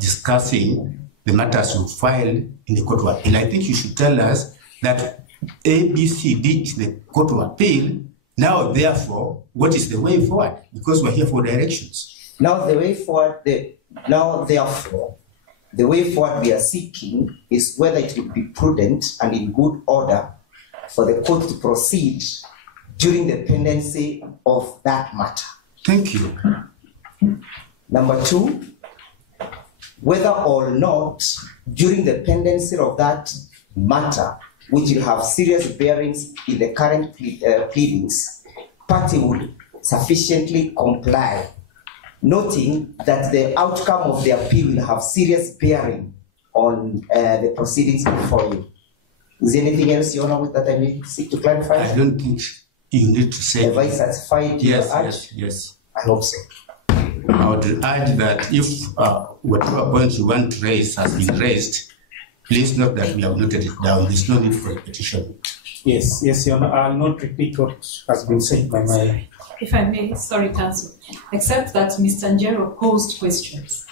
discussing the matters you file in the Court of Appeal. I think you should tell us that A, B, C, D is the Court of Appeal. Now, therefore, what is the way forward? Because we're here for directions. Now, the way forward, therefore, the way forward we are seeking is whether it would be prudent and in good order for the court to proceed during the pendency of that matter. Thank you. Number two, whether or not during the pendency of that matter, which will have serious bearings in the current pleadings, party would sufficiently comply, noting that the outcome of the appeal will have serious bearing on the proceedings before you. Is there anything else, Your Honor, that I need to seek to clarify? I don't think you need to say. Have I satisfied your urge? Yes. I hope so. I would urge that if whatever points you want to raise has been raised, please note that we have noted it down. There's no need for a petition. Yes, Your Honor. I'll not repeat what has been said by my... If I may, sorry, Counsel, except that Mr. Njero posed questions.